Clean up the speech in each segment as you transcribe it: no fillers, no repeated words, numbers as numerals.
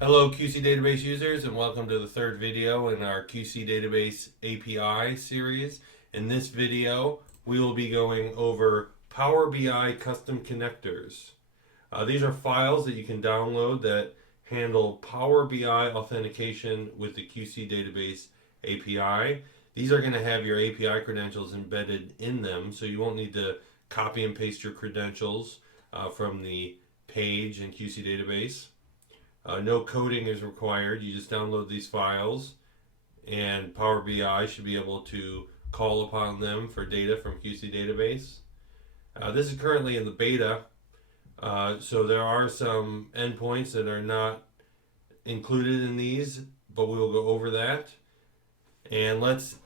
Hello QC database users, and welcome to the third video in our QC database API series. In this video we will be going over Power BI custom connectors. These are files that you can download that handle Power BI authentication with the QC database API. These are going to have your API credentials embedded in them, so you won't need to copy and paste your credentials from the page in QC database. No coding is required. You just download these files, and Power BI should be able to call upon them for data from QC database. This is currently in the beta, so there are some endpoints that are not included in these, but we will go over that. And let's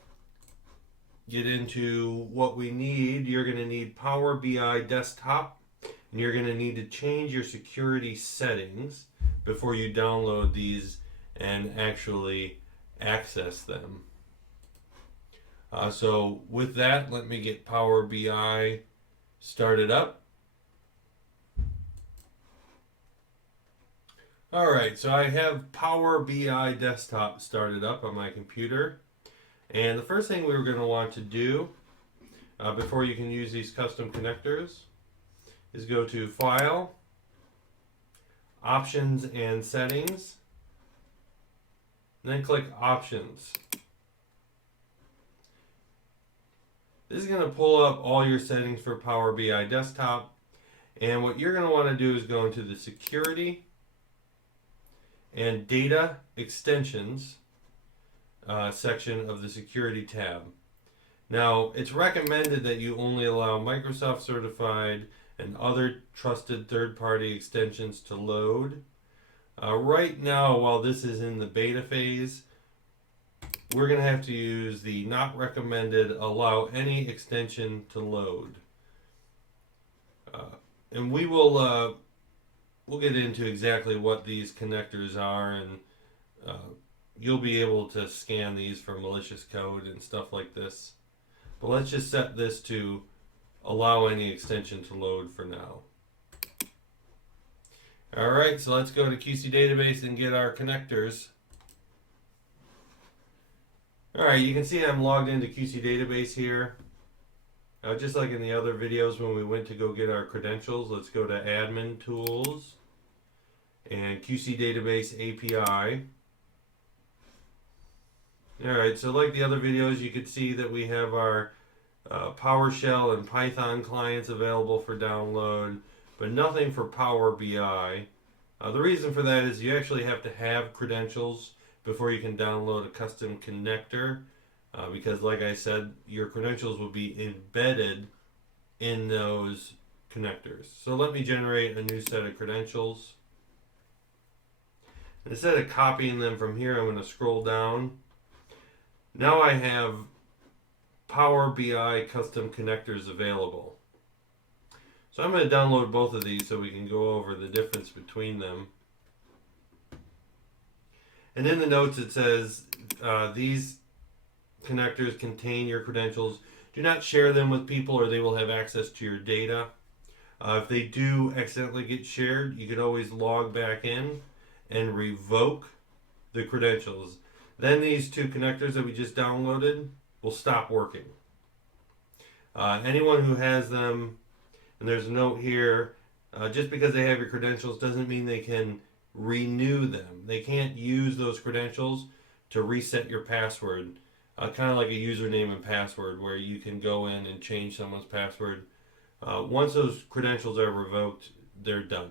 get into what we need. You're going to need Power BI Desktop, and you're going to need to change your security settings before you download these and actually access them. So with that, let me get Power BI started up. Alright, so I have Power BI Desktop started up on my computer. And the first thing we're going to want to do before you can use these custom connectors is go to File, Options and Settings, and then click Options. This is going to pull up all your settings for Power BI Desktop, and what you're going to want to do is go into the Security and Data Extensions section of the Security tab. Now, it's recommended that you only allow Microsoft certified and other trusted third-party extensions to load. Right now, while this is in the beta phase, we're going to have to use the not recommended allow any extension to load. And we'll get into exactly what these connectors are, and you'll be able to scan these for malicious code and stuff like this. But let's just set this to allow any extension to load for now. Alright, so let's go to QC database and get our connectors. Alright, you can see I'm logged into QC database here. Just like in the other videos when we went to go get our credentials, let's go to Admin Tools and QC Database API. Alright, so like the other videos, you could see that we have our PowerShell and Python clients available for download, but nothing for Power BI. The reason for that is you actually have to have credentials before you can download a custom connector, because like I said, your credentials will be embedded in those connectors. So let me generate a new set of credentials. Instead of copying them from here, I'm going to scroll down. Now I have Power BI custom connectors available. So I'm going to download both of these so we can go over the difference between them. And in the notes it says these connectors contain your credentials. Do not share them with people or they will have access to your data. If they do accidentally get shared, you could always log back in and revoke the credentials. Then these two connectors that we just downloaded will stop working. Anyone who has them, and there's a note here, just because they have your credentials doesn't mean they can renew them. They can't use those credentials to reset your password, kind of like a username and password where you can go in and change someone's password. Once those credentials are revoked, they're done.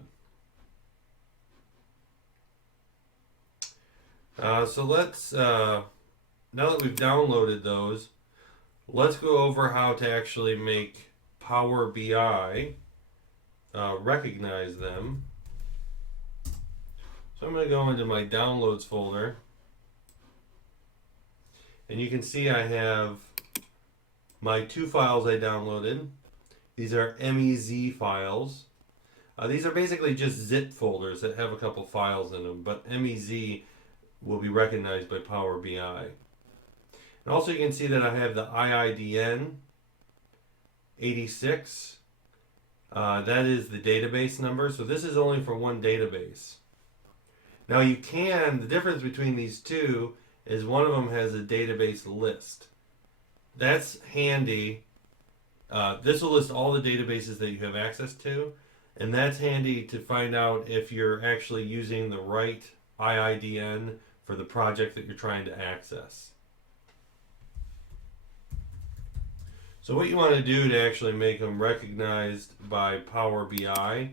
So let's, now that we've downloaded those, let's go over how to actually make Power BI recognize them. So I'm going to go into my downloads folder, and you can see I have my two files I downloaded. These are MEZ files. These are basically just zip folders that have a couple files in them, but MEZ will be recognized by Power BI. And also you can see that I have the IIDN 86. That is the database number. So this is only for one database. Now you can, the difference between these two is one of them has a database list. That's handy. This will list all the databases that you have access to, and that's handy to find out if you're actually using the right IIDN for the project that you're trying to access. So what you want to do to actually make them recognized by Power BI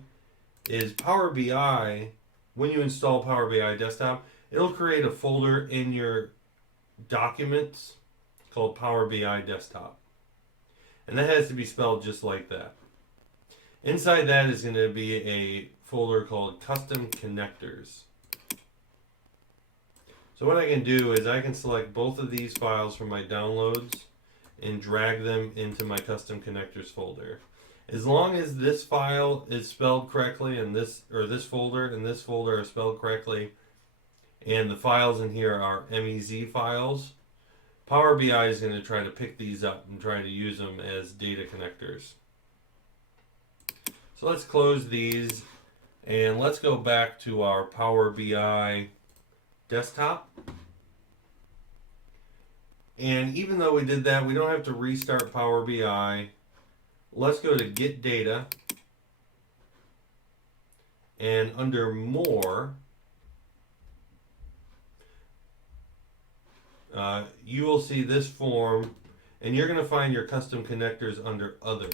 is Power BI, when you install Power BI Desktop, it'll create a folder in your documents called Power BI Desktop. And that has to be spelled just like that. Inside that is going to be a folder called Custom Connectors. So what I can do is I can select both of these files from my downloads and drag them into my Custom Connectors folder. As long as this file is spelled correctly and this folder and this folder are spelled correctly, and the files in here are MEZ files, Power BI is going to try to pick these up and try to use them as data connectors. So let's close these and let's go back to our Power BI desktop. And even though we did that, we don't have to restart Power BI. Let's go to Get Data. And under More, you will see this form, and you're going to find your custom connectors under Other.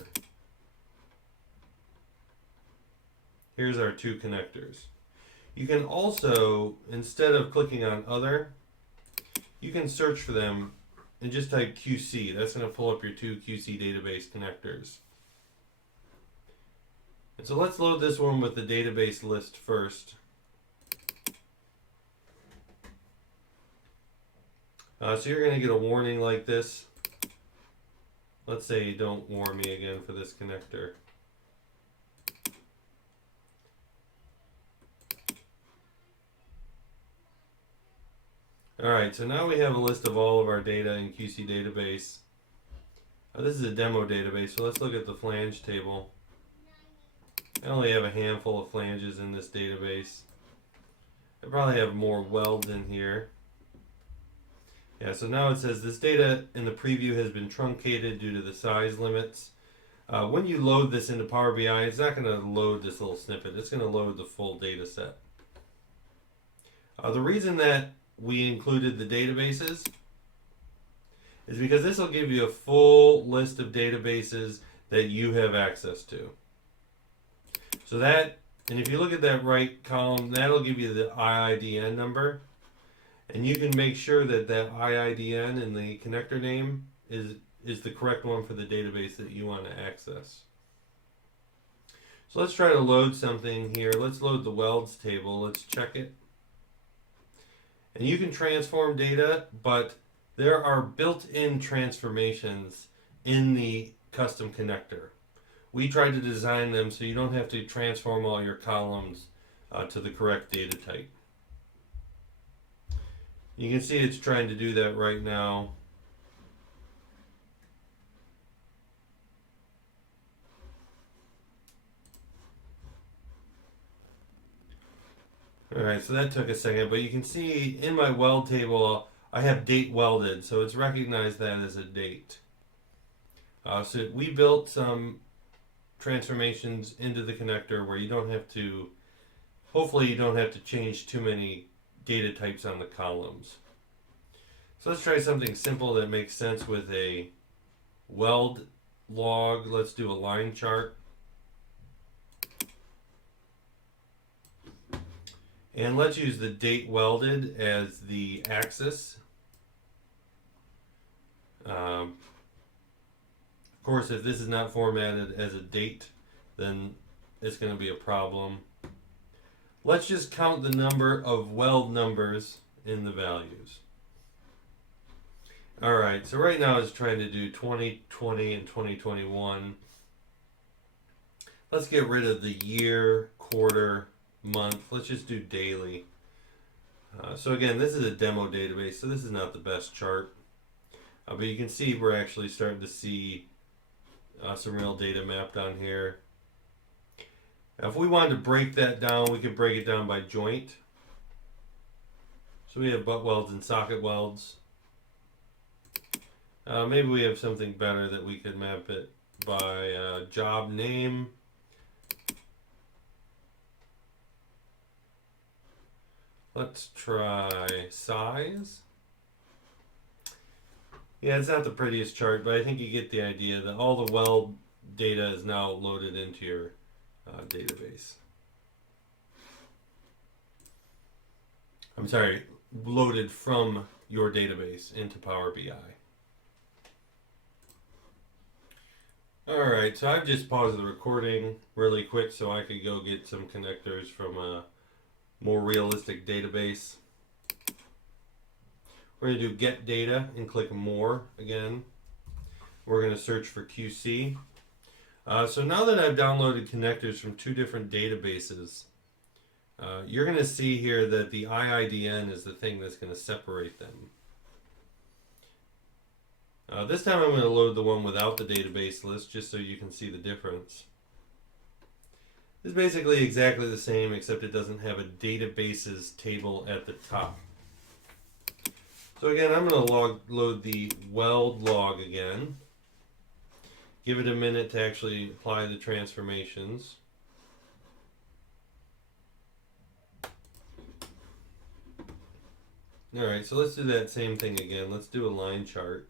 Here's our two connectors. You can also, instead of clicking on Other, you can search for them and just type QC. That's going to pull up your two QC database connectors. And so let's load this one with the database list first. So you're going to get a warning like this. Let's say don't warn me again for this connector. Alright, so now we have a list of all of our data in QC database. This is a demo database, so let's look at the flange table. I only have a handful of flanges in this database. I probably have more welds in here. Yeah, so now it says this data in the preview has been truncated due to the size limits. When you load this into Power BI, it's not going to load this little snippet. It's going to load the full data set. The reason that we included the databases is because this will give you a full list of databases that you have access to. So that, and if you look at that right column, that'll give you the IIDN number, and you can make sure that that IIDN in the connector name is the correct one for the database that you want to access. So let's try to load something here. Let's load the Welds table. Let's check it. And you can transform data, but there are built-in transformations in the custom connector. We tried to design them so you don't have to transform all your columns to the correct data type. You can see it's trying to do that right now. Alright, so that took a second, but you can see in my weld table I have date welded, so it's recognized that as a date. So we built some transformations into the connector where you don't have to, hopefully you don't have to change too many data types on the columns. So let's try something simple that makes sense with a weld log. Let's do a line chart. And let's use the date welded as the axis. Of course, if this is not formatted as a date, then it's going to be a problem. Let's just count the number of weld numbers in the values. Alright, so right now it's trying to do 2020 and 2021. Let's get rid of the year, quarter, month. Let's just do daily. So again, this is a demo database, so this is not the best chart. But you can see we're actually starting to see some real data mapped on here. Now, if we wanted to break that down, we could break it down by joint. So we have butt welds and socket welds. Maybe we have something better that we could map it by job name. Let's try size. Yeah, it's not the prettiest chart, but I think you get the idea that all the weld data is now loaded into your database. I'm sorry, loaded from your database into Power BI. Alright, so I've just paused the recording really quick so I could go get some connectors from a more realistic database. We're going to do get data and click more again. We're going to search for QC. So now that I've downloaded connectors from two different databases, you're going to see here that the IIDN is the thing that's going to separate them. This time I'm going to load the one without the database list just so you can see the difference. It's basically exactly the same except it doesn't have a databases table at the top. So again, I'm going to load the weld log again. Give it a minute to actually apply the transformations. Alright, so let's do that same thing again. Let's do a line chart.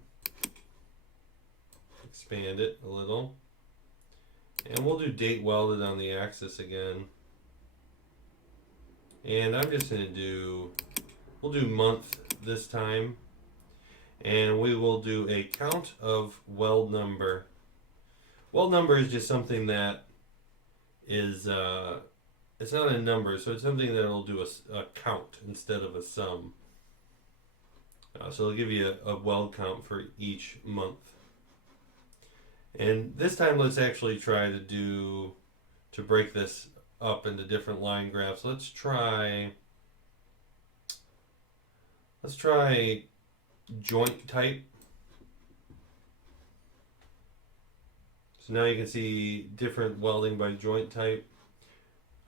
Expand it a little. And we'll do date welded on the axis again. And I'm just going to do, we'll do month this time. And we will do a count of weld number. Weld number is just something that is, it's not a number, so it's something that will do a count instead of a sum. So it'll give you a weld count for each month. And this time let's actually try to break this up into different line graphs. Let's try joint type. So now you can see different welding by joint type.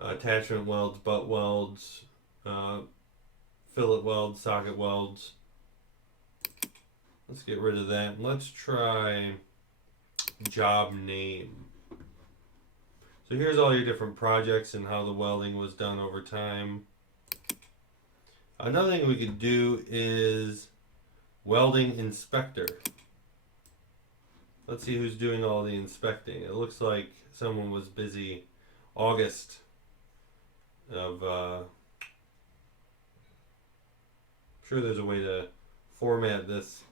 Attachment welds, butt welds, fillet welds, socket welds. Let's get rid of that. Let's try job name. So here's all your different projects and how the welding was done over time. Another thing we could do is welding inspector. Let's see who's doing all the inspecting. It looks like someone was busy August of I'm sure there's a way to format this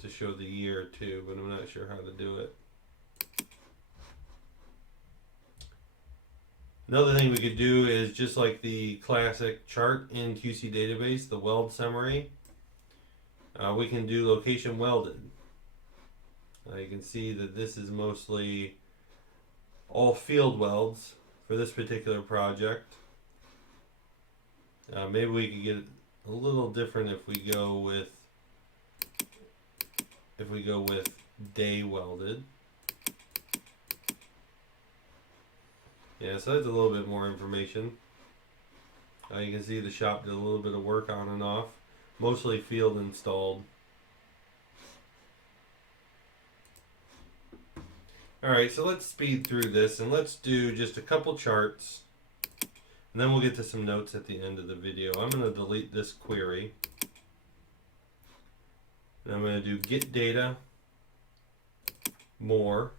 to show the year too, but I'm not sure how to do it. Another thing we could do is just like the classic chart in QC database, the weld summary, we can do location welded. You can see that this is mostly all field welds for this particular project. Maybe we could get a little different if we go with day welded. Yeah, so that's a little bit more information. You can see the shop did a little bit of work on and off, mostly field installed. Alright, so let's speed through this and let's do just a couple charts and then we'll get to some notes at the end of the video. I'm going to delete this query and I'm going to do get data, more.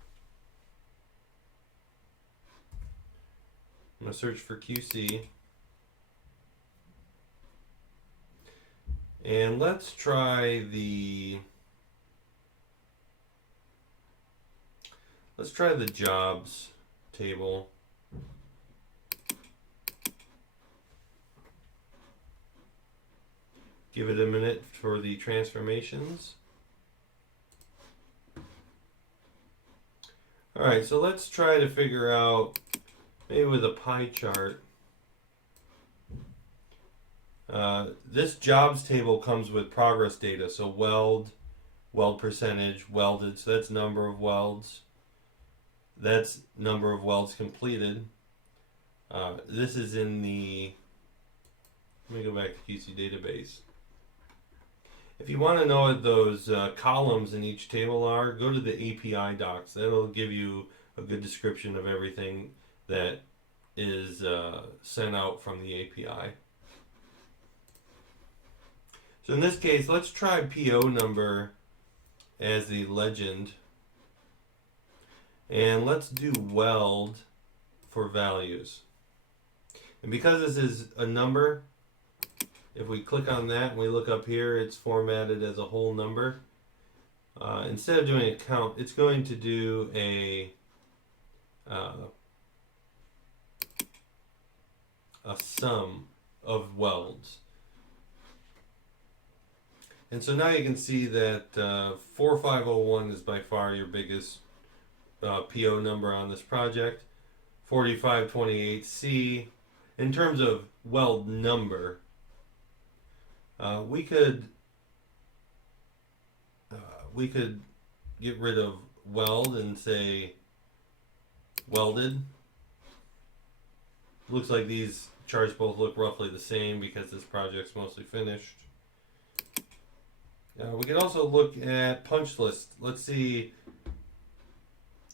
I'm going to search for QC and let's try the jobs table. Give it a minute for the transformations. Alright, so let's try to figure out, maybe with a pie chart. This jobs table comes with progress data, so weld percentage, welded, so that's number of welds. That's number of welds completed. This is in the, let me go back to QC database. If you want to know what those columns in each table are, go to the API docs. That'll give you a good description of everything that is sent out from the API. So in this case, let's try PO number as the legend. And let's do weld for values. And because this is a number, if we click on that and we look up here, it's formatted as a whole number. Instead of doing a count, it's going to do a sum of welds. And so now you can see that 4501 is by far your biggest PO number on this project. 4528C. In terms of weld number, we could get rid of weld and say welded. Looks like these charts both look roughly the same because this project's mostly finished. We can also look at punch list. Let's see.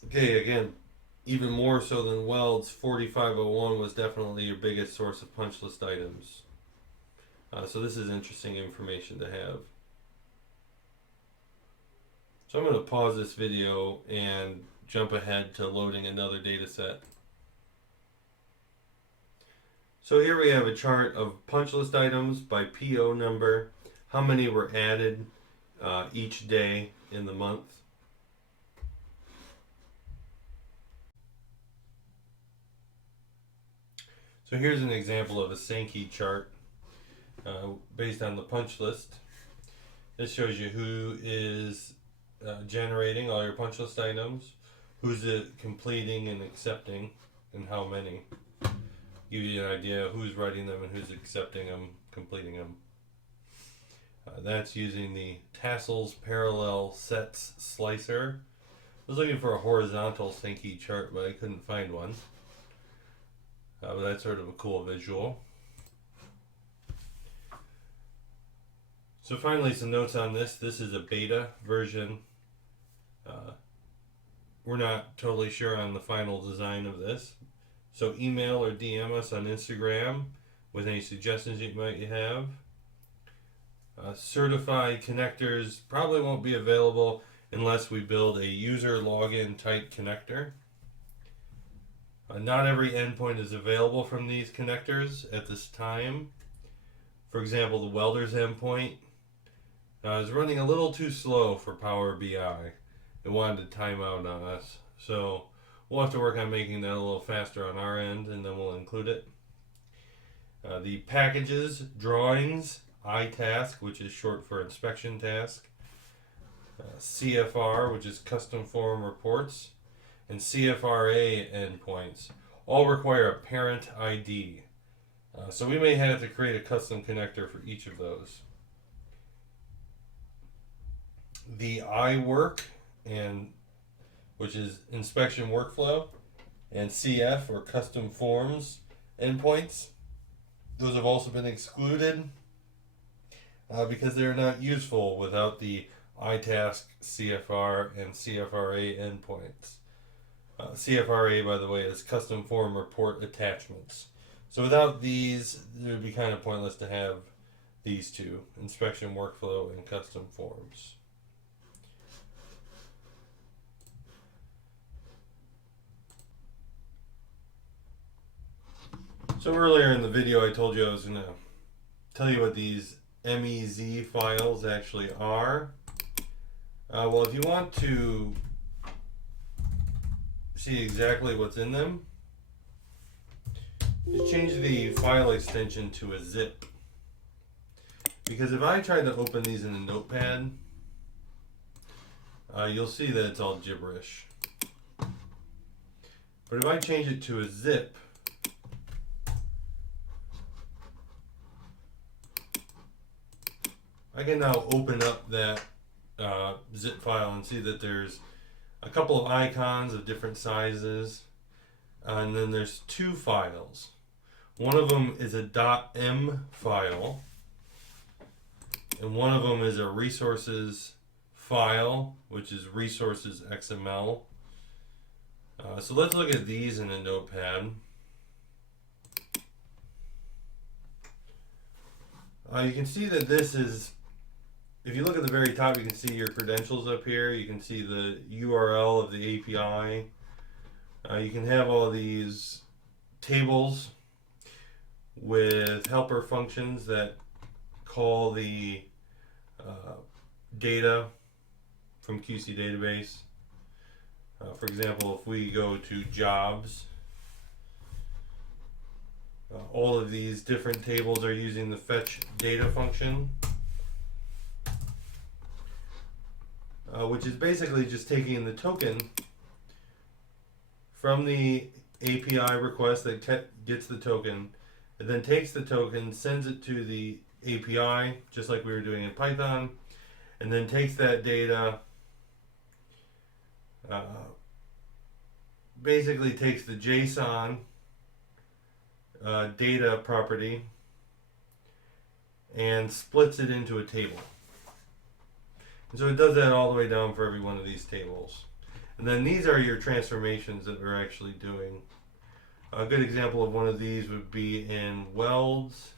Okay, again, even more so than welds, 4501 was definitely your biggest source of punch list items. So this is interesting information to have. So I'm going to pause this video and jump ahead to loading another data set. So here we have a chart of punch list items by PO number, how many were added each day in the month. So here's an example of a Sankey chart based on the punch list. This shows you who is generating all your punch list items, who's completing and accepting, and how many. Give you an idea of who's writing them and who's accepting them, completing them. That's using the Tassels Parallel Sets Slicer. I was looking for a horizontal Sankey chart, but I couldn't find one. But that's sort of a cool visual. So finally, some notes on this. This is a beta version. We're not totally sure on the final design of this. So email or DM us on Instagram with any suggestions you might have. Certified connectors probably won't be available unless we build a user login type connector. Not every endpoint is available from these connectors at this time. For example, the welder's endpoint is running a little too slow for Power BI. It wanted to time out on us. So we'll have to work on making that a little faster on our end, and then we'll include it. The packages, drawings, iTask, which is short for inspection task, CFR, which is custom form reports, and CFRA endpoints all require a parent ID. So we may have to create a custom connector for each of those. The iWork, which is inspection workflow, and CF, or custom forms endpoints, those have also been excluded because they're not useful without the iTask, CFR, and CFRA endpoints. CFRA, by the way, is custom form report attachments. So without these, it would be kind of pointless to have these two, inspection workflow and custom forms. So earlier in the video I told you I was going to tell you what these MEZ files actually are. Well, if you want to see exactly what's in them, just change the file extension to a zip. Because if I try to open these in a notepad, you'll see that it's all gibberish. But if I change it to a zip, I can now open up that zip file and see that there's a couple of icons of different sizes, and then there's two files. One of them is a .m file, and one of them is a resources file, which is resources XML. So let's look at these in a notepad. You can see that this is, if you look at the very top, you can see your credentials up here. You can see the URL of the API. You can have all these tables with helper functions that call the data from QC database. For example, if we go to jobs, all of these different tables are using the fetch data function, which is basically just taking the token from the API request that gets the token, and then takes the token, sends it to the API, just like we were doing in Python, and then takes that data, basically takes the JSON data property and splits it into a table. And so it does that all the way down for every one of these tables. And then these are your transformations that we're actually doing. A good example of one of these would be in Welds.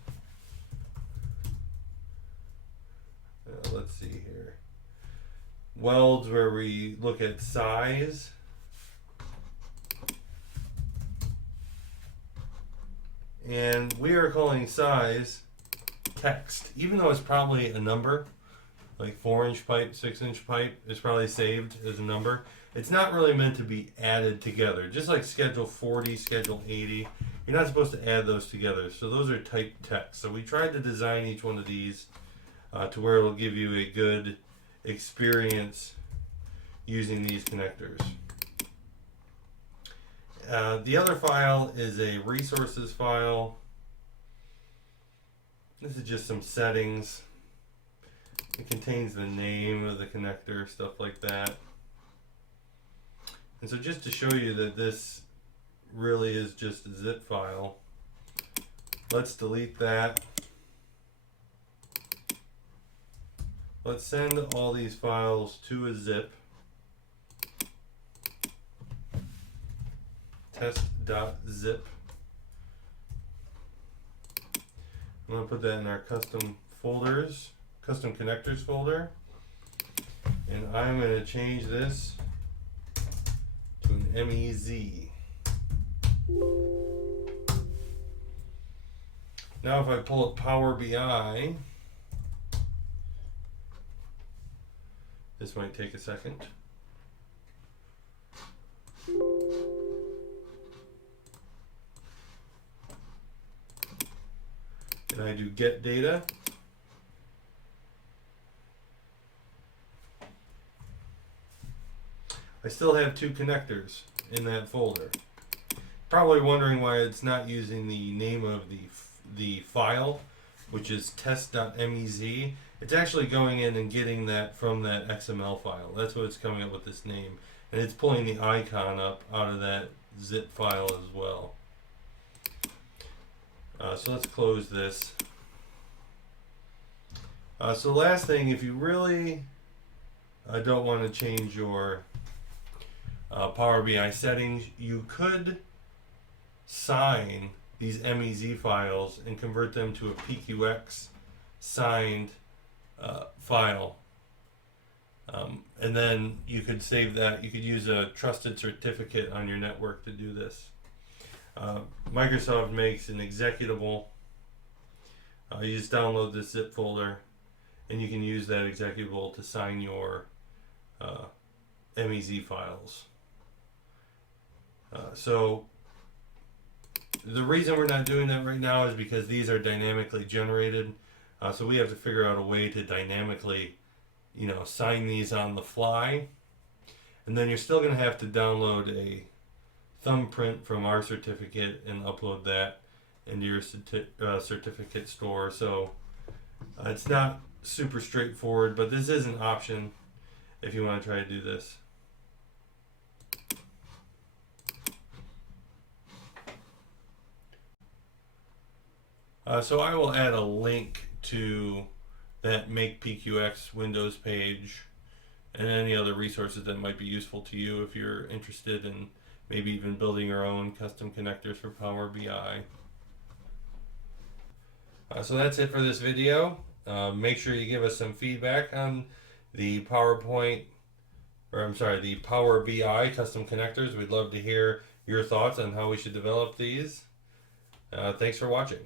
Let's see here. Welds, where we look at size. And we are calling size text, even though it's probably a number, like 4-inch pipe, 6-inch pipe is probably saved as a number. It's not really meant to be added together, just like schedule 40, schedule 80. You're not supposed to add those together, so those are type text. So we tried to design each one of these to where it'll give you a good experience using these connectors. The other file is a resources file. This is just some settings. It contains the name of the connector, stuff like that. And so just to show you that this really is just a zip file, let's delete that. Let's send all these files to a zip. Test.zip. I'm going to put that in our custom folders, custom connectors folder. And I'm going to change this to an MEZ. Now if I pull up Power BI, this might take a second. And I do get data. I still have 2 connectors in that folder. Probably wondering why it's not using the name of the file, which is test.mez. It's actually going in and getting that from that XML file. That's what it's coming up with this name. And it's pulling the icon up out of that zip file as well. So let's close this. So the last thing, if you really don't want to change your Power BI settings, you could sign these MEZ files and convert them to a PQX signed file. And then you could save that. You could use a trusted certificate on your network to do this. Microsoft makes an executable. You just download this zip folder and you can use that executable to sign your MEZ files. So the reason we're not doing that right now is because these are dynamically generated. So we have to figure out a way to dynamically, sign these on the fly. And then you're still going to have to download a thumbprint from our certificate and upload that into your certificate store. So it's not super straightforward, but this is an option if you want to try to do this. So I will add a link to that Make PQX Windows page, and any other resources that might be useful to you if you're interested in maybe even building your own custom connectors for Power BI. So that's it for this video. Make sure you give us some feedback on the the Power BI custom connectors. We'd love to hear your thoughts on how we should develop these. Thanks for watching.